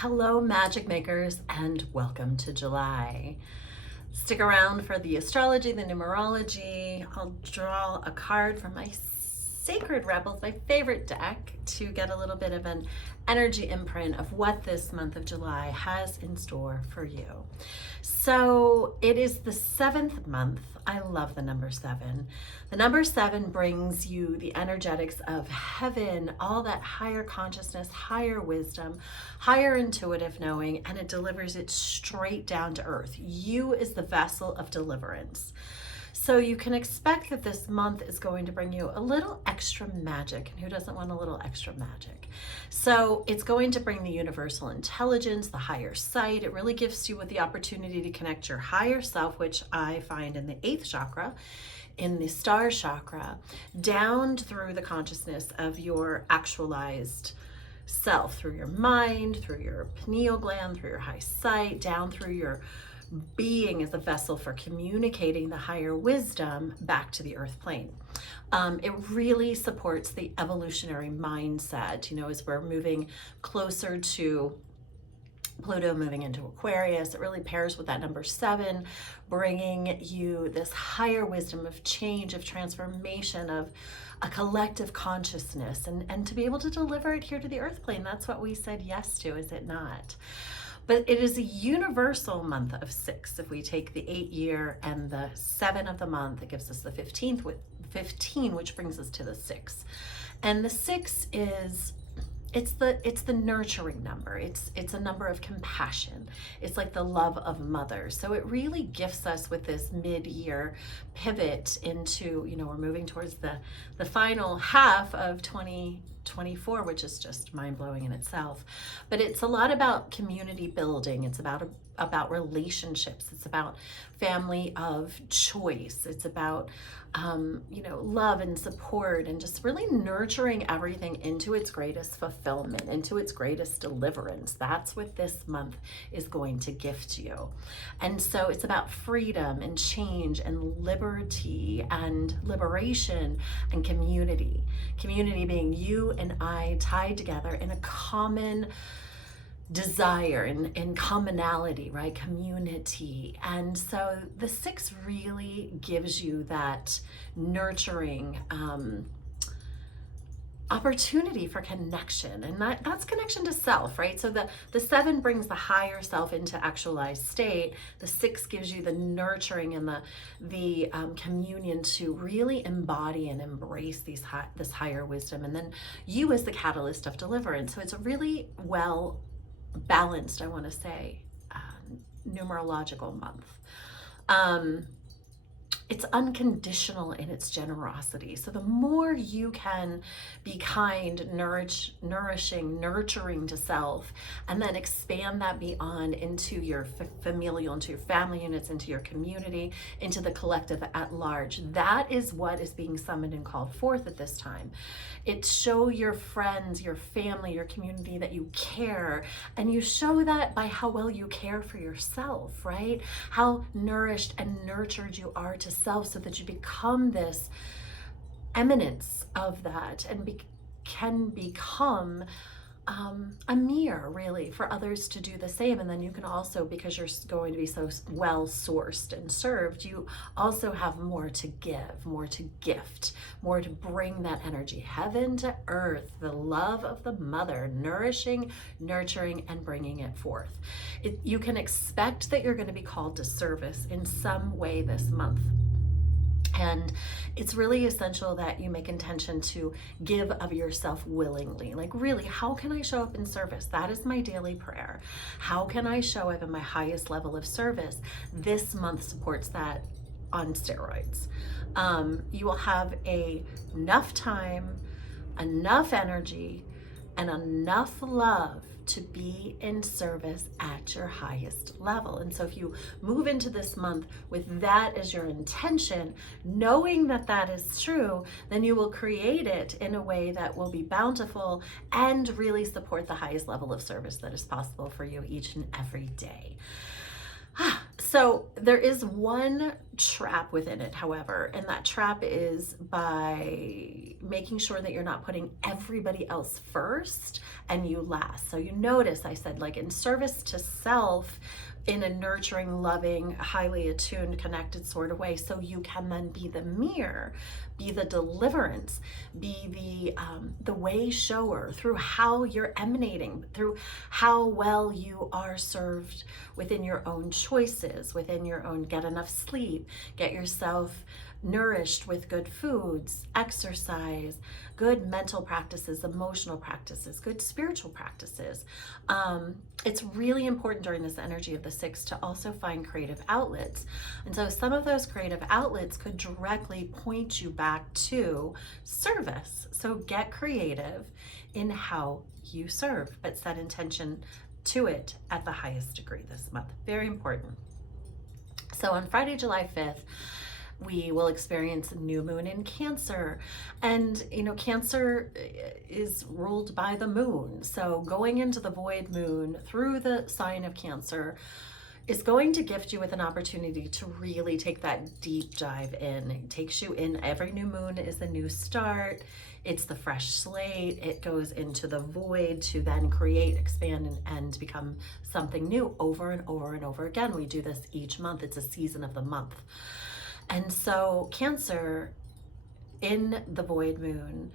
Hello, magic makers, and welcome to July. Stick around for the astrology, the numerology. I'll draw a card from my Sacred Rebels, my favorite deck, to get a little bit of an energy imprint of what this month of July has in store for you. So it is the 7th month. I love the number 7. The number 7 brings you the energetics of heaven, all that higher consciousness, higher wisdom, higher intuitive knowing, and it delivers it straight down to earth. You is the vessel of deliverance. So you can expect that this month is going to bring you a little extra magic. And who doesn't want a little extra magic? So it's going to bring the universal intelligence, the higher sight. It really gives you with the opportunity to connect your higher self, which I find in the 8th chakra, in the star chakra, down through the consciousness of your actualized self, through your mind, through your pineal gland, through your high sight, down through your being as a vessel for communicating the higher wisdom back to the earth plane. It really supports the evolutionary mindset, as we're moving closer to Pluto moving into Aquarius. It really pairs with that number 7, bringing you this higher wisdom of change, of transformation, of a collective consciousness, and to be able to deliver it here to the earth plane. That's what we said yes to, is it not? But it is a universal month of 6. If we take the 8-year and the 7 of the month, it gives us the 15th with 15, which brings us to the 6. And the 6 is it's the nurturing number. It's a number of compassion. It's like the love of mother. So it really gifts us with this mid-year pivot into, we're moving towards the final half of 2024, which is just mind-blowing in itself. But it's a lot about community building. It's about relationships. It's about family of choice. It's about love and support, and just really nurturing everything into its greatest fulfillment, into its greatest deliverance. That's what this month is going to gift you. And so it's about freedom and change and liberty and liberation and community. Community being you and I tied together in a common desire and commonality, right? Community. And so the 6 really gives you that nurturing opportunity for connection, and that's connection to self, right? So the 7 brings the higher self into actualized state. The 6 gives you the nurturing and the communion to really embody and embrace this higher wisdom, and then you as the catalyst of deliverance. So it's a really well balanced, I want to say, numerological month. It's unconditional in its generosity. So the more you can be kind, nourishing, nurturing to self, and then expand that beyond into your familial, into your family units, into your community, into the collective at large, that is what is being summoned and called forth at this time. It's show your friends, your family, your community that you care, and you show that by how well you care for yourself, right? How nourished and nurtured you are to self, so that you become this eminence of that and can become a mirror, really, for others to do the same. And then you can also, because you're going to be so well sourced and served, you also have more to give, more to gift, more to bring that energy, heaven to earth, the love of the mother, nourishing, nurturing, and bringing it forth. You can expect that you're going to be called to service in some way this month. And it's really essential that you make intention to give of yourself willingly. Like, really, how can I show up in service? That is my daily prayer. How can I show up in my highest level of service? This month supports that on steroids. You will have enough time, enough energy, and enough love to be in service at your highest level. And so if you move into this month with that as your intention, knowing that that is true, then you will create it in a way that will be bountiful and really support the highest level of service that is possible for you each and every day. So there is one trap within it, however, and that trap is by making sure that you're not putting everybody else first and you last. So you notice I said, like, in service to self, in a nurturing, loving, highly attuned, connected sort of way, so you can then be the mirror, be the deliverance, be the way shower through how you're emanating, through how well you are served within your own choices, within your own get enough sleep, get yourself nourished with good foods, exercise, good mental practices, emotional practices, good spiritual practices. It's really important during this energy of the 6 to also find creative outlets. And so some of those creative outlets could directly point you back to service. So get creative in how you serve, but set intention to it at the highest degree this month. Very important. So on Friday, July 5th, we will experience a new moon in Cancer. And, Cancer is ruled by the moon. So going into the void moon through the sign of Cancer is going to gift you with an opportunity to really take that deep dive in. It takes you in. Every new moon is a new start. It's the fresh slate. It goes into the void to then create, expand, and become something new over and over and over again. We do this each month. It's a season of the month. And so Cancer, in the void moon,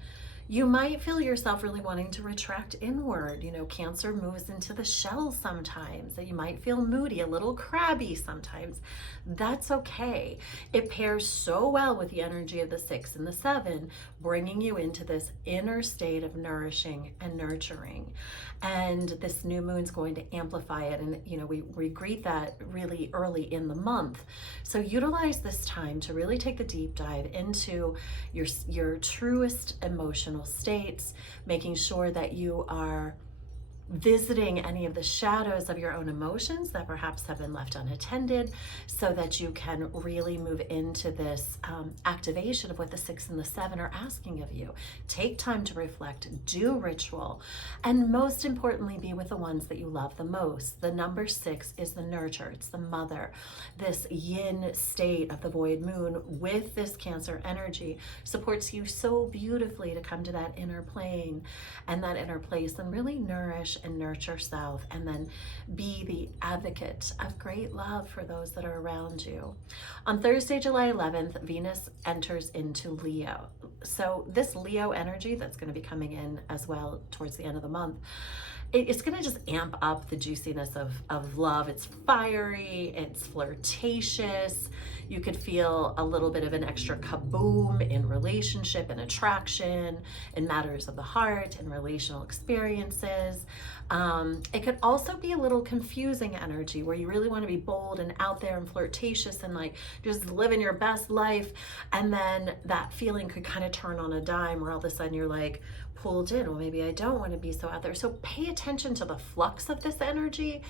you might feel yourself really wanting to retract inward. Cancer moves into the shell sometimes, that you might feel moody, a little crabby sometimes. That's okay. It pairs so well with the energy of the 6 and the 7, bringing you into this inner state of nourishing and nurturing. And this new moon's going to amplify it. And, we greet that really early in the month. So utilize this time to really take the deep dive into your truest emotional states, making sure that you are visiting any of the shadows of your own emotions that perhaps have been left unattended, so that you can really move into this activation of what the 6 and the 7 are asking of you. Take time to reflect, do ritual, and most importantly, be with the ones that you love the most. The number 6 is the nurture, it's the mother. This yin state of the void moon with this Cancer energy supports you so beautifully to come to that inner plane and that inner place and really nourish and nurture self, and then be the advocate of great love for those that are around you. On Thursday, July 11th, Venus enters into Leo. So this Leo energy that's going to be coming in as well towards the end of the month, it's going to just amp up the juiciness of love. It's fiery, it's flirtatious. You could feel a little bit of an extra kaboom in relationship and attraction, in matters of the heart and relational experiences. It could also be a little confusing energy where you really want to be bold and out there and flirtatious and like just living your best life. And then that feeling could kind of turn on a dime where all of a sudden you're like pulled in. Well, maybe I don't want to be so out there. So pay attention to the flux of this energy.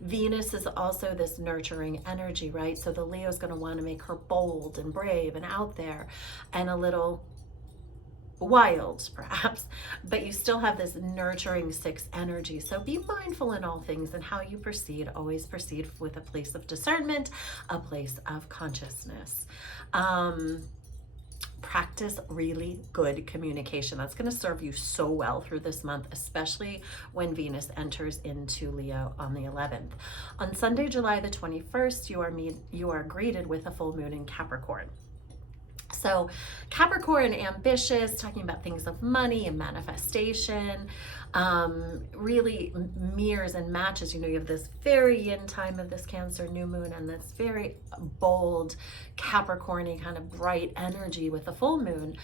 Venus is also this nurturing energy, right? So the Leo is going to want to make her bold and brave and out there and a little wild perhaps, but you still have this nurturing 6 energy. So be mindful in all things and how you proceed. Always proceed with a place of discernment, a place of consciousness. Practice really good communication. That's going to serve you so well through this month, especially when Venus enters into Leo on the 11th. On Sunday, July the 21st, you are greeted with a full moon in Capricorn. So Capricorn, ambitious, talking about things of money and manifestation, really mirrors and matches. You have this very yin time of this Cancer new moon and this very bold Capricorn-y kind of bright energy with the full moon.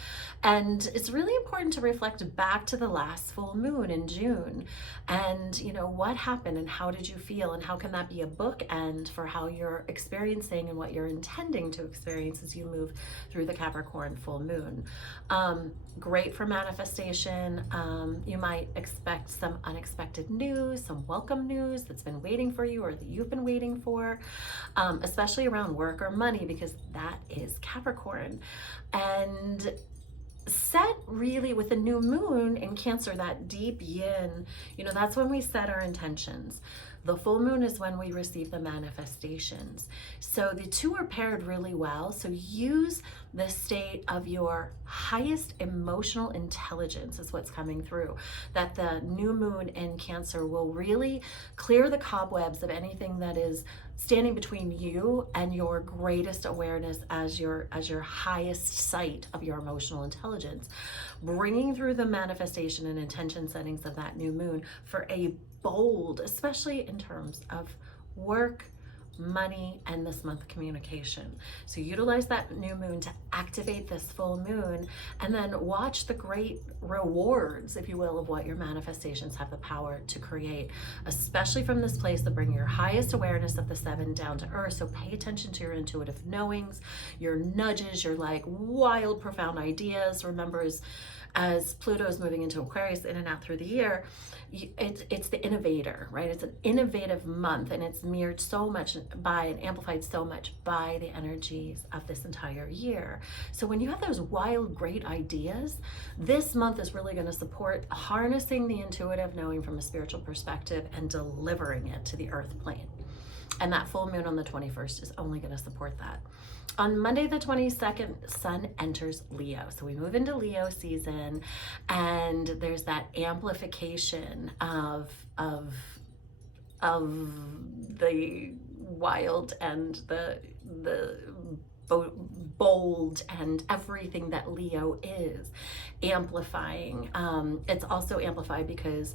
And it's really important to reflect back to the last full moon in June and, what happened and how did you feel and how can that be a bookend for how you're experiencing and what you're intending to experience as you move through the Capricorn full moon. Great for manifestation. You might expect some unexpected news, some welcome news that's been waiting for you or that you've been waiting for, especially around work or money, because that is Capricorn. And set really with the new moon in Cancer, that deep yin, that's when we set our intentions. The full moon is when we receive the manifestations. So the two are paired really well. So use the state of your highest emotional intelligence is what's coming through. That the new moon in Cancer will really clear the cobwebs of anything that is standing between you and your greatest awareness as your highest sight of your emotional intelligence, bringing through the manifestation and intention settings of that new moon for a bold, especially in terms of work, money, and this month communication. So utilize that new moon to activate this full moon, and then watch the great rewards, if you will, of what your manifestations have the power to create, especially from this place to bring your highest awareness of the 7 down to earth. So pay attention to your intuitive knowings, your nudges, your like wild, profound ideas. Remember, as Pluto is moving into Aquarius in and out through the year, it's the innovator, right? It's an innovative month, and it's mirrored so much by and amplified so much by the energies of this entire year. So when you have those wild, great ideas, this month is really going to support harnessing the intuitive knowing from a spiritual perspective and delivering it to the earth plane. And that full moon on the 21st is only going to support that. On Monday the 22nd, Sun enters Leo. So we move into Leo season, and there's that amplification of the wild and the bold and everything that Leo is amplifying. It's also amplified because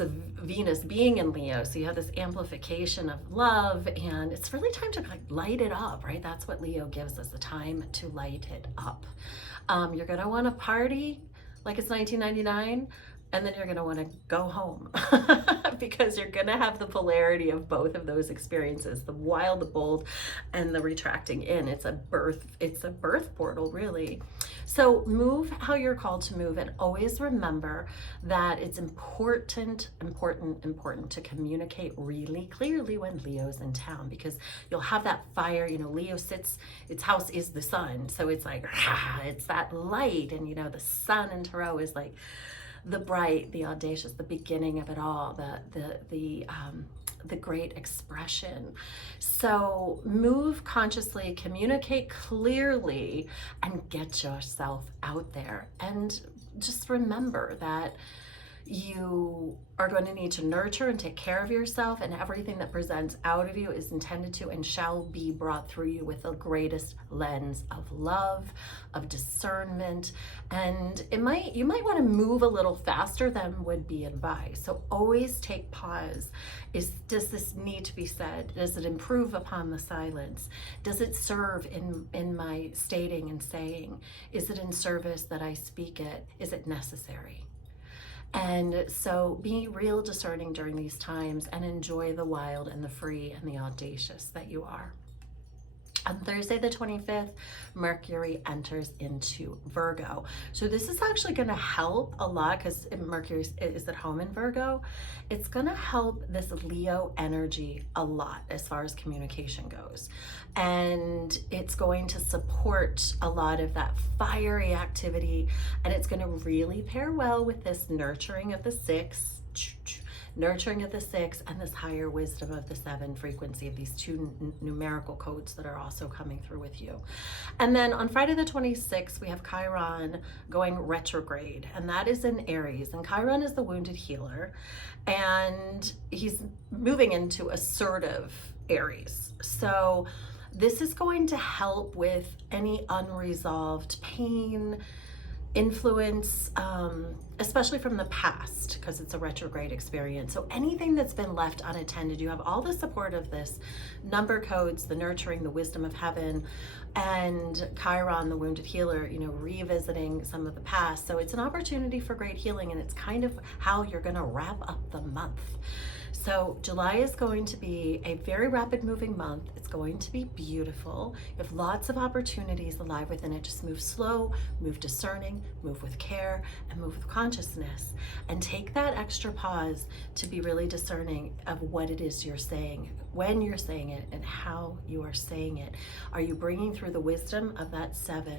of Venus being in Leo. So you have this amplification of love, and it's really time to like light it up, right? That's what Leo gives us, the time to light it up. You're gonna wanna party like it's 1999, and then you're gonna wanna go home because you're gonna have the polarity of both of those experiences, the wild, the bold, and the retracting in. It's a birth portal, really. So move how you're called to move, and always remember that it's important to communicate really clearly when Leo's in town, because you'll have that fire. You know, Leo sits, its house is the sun. So it's like, it's that light. And, you know, the sun in Tarot is like the bright, the audacious, the beginning of it all, the great expression. So move consciously, communicate clearly, and get yourself out there. And just remember that you are going to need to nurture and take care of yourself, and everything that presents out of you is intended to and shall be brought through you with the greatest lens of love, of discernment. And you might want to move a little faster than would be advised. So always take pause. Does this need to be said? Does it improve upon the silence? Does it serve in my stating and saying? Is it in service that I speak it? Is it necessary? And so be real discerning during these times, and enjoy the wild and the free and the audacious that you are. On Thursday the 25th, Mercury enters into Virgo. So this is actually going to help a lot, because Mercury is at home in Virgo. It's going to help this Leo energy a lot as far as communication goes. And it's going to support a lot of that fiery activity. And it's going to really pair well with this nurturing of the 6, nurturing of the 6, and this higher wisdom of the 7 frequency of these two numerical codes that are also coming through with you. And then on Friday the 26th, we have Chiron going retrograde, and that is in Aries. And Chiron is the wounded healer, and he's moving into assertive Aries. So this is going to help with any unresolved pain, influence, especially from the past, because it's a retrograde experience. So anything that's been left unattended, you have all the support of this number codes, the nurturing, the wisdom of heaven, and Chiron, the wounded healer, you know, revisiting some of the past. So it's an opportunity for great healing, and it's kind of how you're going to wrap up the month. So July is going to be a very rapid moving month. It's going to be beautiful. You have lots of opportunities alive within it. Just move slow, move discerning, move with care, and move with consciousness. And take that extra pause to be really discerning of what it is you're saying, when you're saying it, and how you are saying it. Are you bringing through the wisdom of that 7?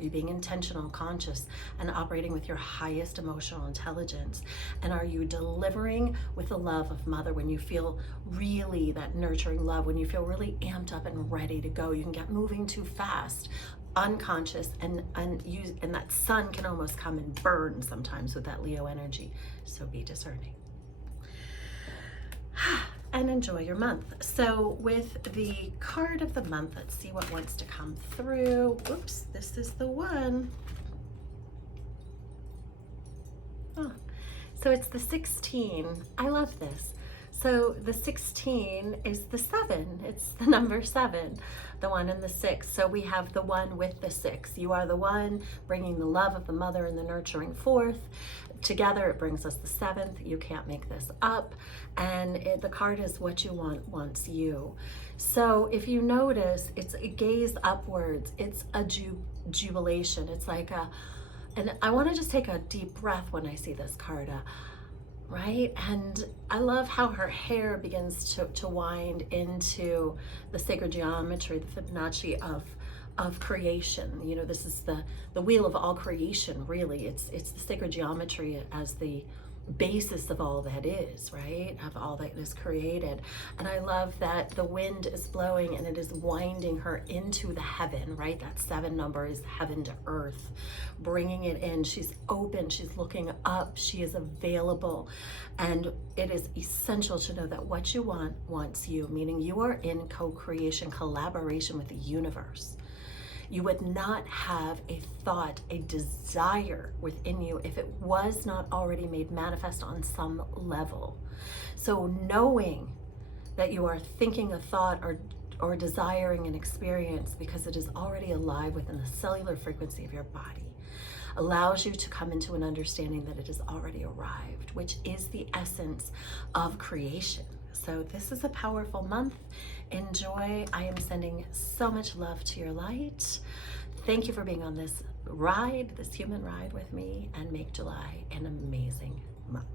Are Are you being intentional, conscious, and operating with your highest emotional intelligence? And are you delivering with the love of mother when you feel really that nurturing love, when you feel really amped up and ready to go? You can get moving too fast, unconscious, and that sun can almost come and burn sometimes with that Leo energy. So be discerning. And enjoy your month. So with the card of the month, let's see what wants to come through. Oops, this is the one. Oh, so it's the 16. I love this. So the 16 is the 7. It's the number 7, the 1 and the 6. So we have the 1 with the 6. You are the one bringing the love of the mother and the nurturing forth. Together it brings us the 7th. You can't make this up. And the card is what you want wants you. So if you notice, it's a gaze upwards. It's a jubilation. It's like and I want to just take a deep breath when I see this card. Right? And I love how her hair begins to wind into the sacred geometry, the Fibonacci of creation. You know, this is the wheel of all creation, really. It's the sacred geometry as the basis of all that is, right? Of all that is created. And I love that the wind is blowing and it is winding her into the heaven, right? That 7 number is heaven to earth, bringing it in. She's open, she's looking up, she is available. And it is essential to know that what you want wants you, meaning you are in co-creation, collaboration with the universe. You would not have a thought, a desire within you if it was not already made manifest on some level. So knowing that you are thinking a thought or desiring an experience because it is already alive within the cellular frequency of your body allows you to come into an understanding that it has already arrived, which is the essence of creation. So this is a powerful month. Enjoy. I am sending so much love to your light. Thank you for being on this ride, this human ride with me, and make July an amazing month.